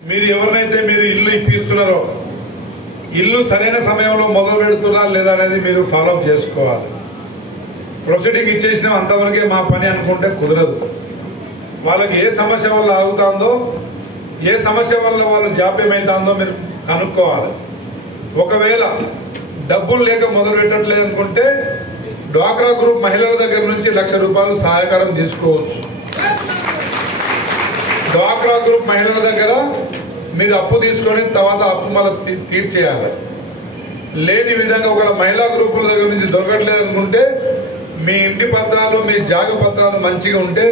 మీరు ఎవరినైతే మీరు ఇల్లు ఇప్పిస్తున్నారో ఇల్లు సరైన సమయంలో మొదలు పెడుతున్నారా లేదా అనేది మీరు ఫాలో అప్ చేసుకోవాలి. ప్రొసీడింగ్ ఇచ్చేసిన అంతవరకే మా పని అనుకుంటే కుదరదు. వాళ్ళకి ఏ సమస్య వల్ల ఆగుతుందో, ఏ సమస్య వల్ల వాళ్ళు జాప్యం అవుతుందో మీరు కనుక్కోవాలి. ఒకవేళ డబ్బులు లేక మొదలు పెట్టట్లేదు అనుకుంటే డ్వాక్రా గ్రూప్ మహిళల దగ్గర నుంచి ₹1,00,000 సహాయకారం తీసుకోవచ్చు. డ్వాక్రా గ్రూప్ మహిళల దగ్గర మీరు అప్పు తీసుకొని తర్వాత అప్పు మళ్ళీ తీర్చేయాలి. లేని విధంగా ఒక మహిళా గ్రూపుల దగ్గర నుంచి దొరకట్లేదు అనుకుంటే మీ ఇంటి పత్రాలు, మీ జాగ పత్రాలు మంచిగా ఉంటే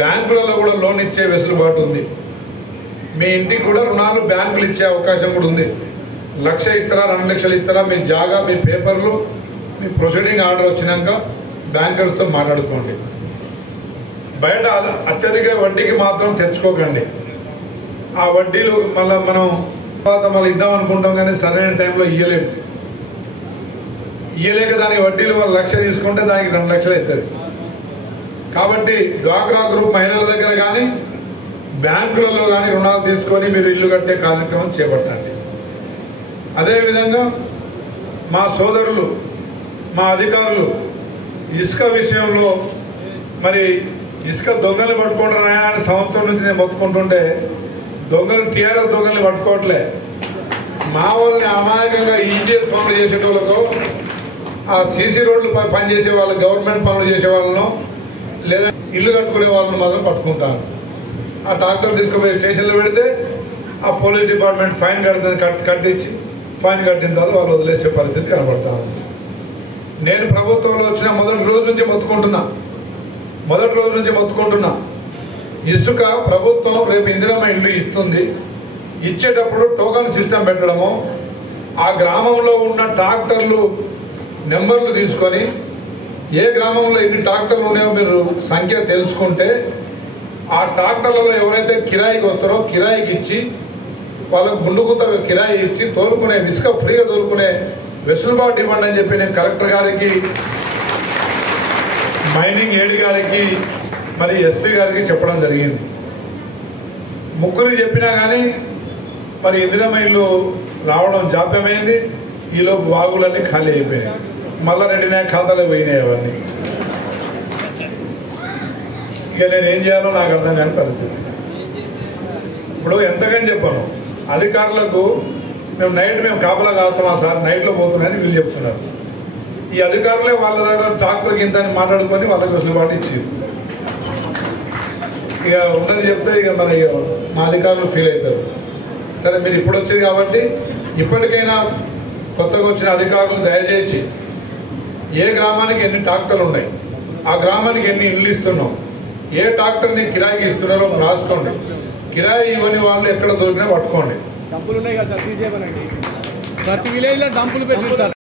బ్యాంకులలో కూడా లోన్ ఇచ్చే వెసులుబాటు ఉంది. మీ ఇంటికి కూడా రుణాలు బ్యాంకులు ఇచ్చే అవకాశం కూడా ఉంది. 1,00,000 ఇస్తారా, 2 లక్షలు ఇస్తారా, మీ జాగా, మీ పేపర్లు, మీ ప్రొసీడింగ్ ఆర్డర్ వచ్చినాక బ్యాంకర్స్తో మాట్లాడుకోండి. బయట అత్యధిక వడ్డీకి మాత్రం తెచ్చుకోకండి. ఆ వడ్డీలు మళ్ళీ మనం తర్వాత మళ్ళీ ఇద్దాం అనుకుంటాం కానీ సరైన టైంలో ఇయ్యలేక దాని వడ్డీలు వాళ్ళు 1,00,000 తీసుకుంటే దానికి 2 లక్షలు అవుతుంది. కాబట్టి డ్వాక్రా గ్రూప్ మహిళల దగ్గర కానీ బ్యాంకులలో కానీ రుణాలు తీసుకొని మీరు ఇల్లు కట్టే కార్యక్రమం చేపట్టండి. అదేవిధంగా మా సోదరులు, మా అధికారులు ఇసుక విషయంలో మరి ఇసుక దొంగలు పట్టుకుంటున్నాయా అని సంవత్సరం నుంచి నేను మొత్తుకుంటుంటే దొంగలు టీఆర్ఎస్ దొంగల్ని పట్టుకోవట్లే. మా వాళ్ళని అమాయకంగా ఈజీఎస్ పనులు చేసేటోళ్ళకు, ఆ సీసీ రోడ్లు పనిచేసే వాళ్ళు, గవర్నమెంట్ పనులు చేసే వాళ్ళను లేదా ఇల్లు కట్టుకునే వాళ్ళని మాత్రం పట్టుకుంటాను. ఆ ట్రాక్టర్ తీసుకుపోయి స్టేషన్లో పెడితే ఆ పోలీస్ డిపార్ట్మెంట్ ఫైన్ కట్టించి ఫైన్ కట్టిన తర్వాత వాళ్ళు వదిలేసే పరిస్థితి కనబడతాను. నేను ప్రభుత్వంలో వచ్చిన మొదటి రోజు నుంచి మొత్తుకుంటున్నా ఇసుక ప్రభుత్వం రేపు ఇందిరమ్మ ఇల్లు ఇస్తుంది. ఇచ్చేటప్పుడు టోకన్ సిస్టమ్ పెట్టడము, ఆ గ్రామంలో ఉన్న ట్రాక్టర్లు నెంబర్లు తీసుకొని ఏ గ్రామంలో ఎన్ని ట్రాక్టర్లు ఉన్నాయో మీరు సంఖ్య తెలుసుకుంటే ఆ ట్రాక్టర్లలో ఎవరైతే కిరాయికి వస్తారో కిరాయికి ఇచ్చి వాళ్ళకు గుండుకుత కిరాయి ఇచ్చి తోలుకునే ఇసుక ఫ్రీగా తోలుకునే వెసులుబాటు ఇవ్వండి అని చెప్పి నేను కలెక్టర్ గారికి, మైనింగ్ ఏడి గారికి, మరి ఎస్పీ గారికి చెప్పడం జరిగింది. ముగ్గురు చెప్పినా కానీ మరి ఇందిరమ్మ ఇల్లు రావడం జాప్యమైంది. ఈలోపు వాగులన్నీ ఖాళీ అయిపోయినాయి. మళ్ళా 2 ఖాతాలు పోయినాయి అవన్నీ. ఇక నేను ఏం చేయాలో నాకు అర్థం కాని పరిస్థితి. ఇప్పుడు ఎంతగాని చెప్పాను అధికారులకు, మేము కాపలా కాస్తామా సార్, నైట్లో పోతున్నాయని వీళ్ళు చెప్తున్నారు. ఈ అధికారులే వాళ్ళ దగ్గర ట్రాక్టర్కి ఇంత అని మాట్లాడుకొని వాళ్ళకి వెసులుబాటు ఇచ్చారు. ఇక ఉన్నది చెప్తే ఇక మా అధికారులు ఫీల్ అవుతారు. సరే మీరు ఇప్పుడు వచ్చారు కాబట్టి ఇప్పటికైనా కొత్తగా వచ్చిన అధికారులు దయచేసి ఏ గ్రామానికి ఎన్ని ట్రాక్టర్లు ఉన్నాయి, ఆ గ్రామానికి ఎన్ని ఇల్లు ఇస్తున్నాం, ఏ ట్రాక్టర్ని కిరాయికి ఇస్తున్నారో రాసుకోండి. కిరాయి ఇవ్వని వాళ్ళు ఎక్కడ దొరికినా పట్టుకోండి. డంపులు ఉన్నాయి కదా సార్, ప్రతి విలేజ్లో డంపులు పెట్టుకుంటారు.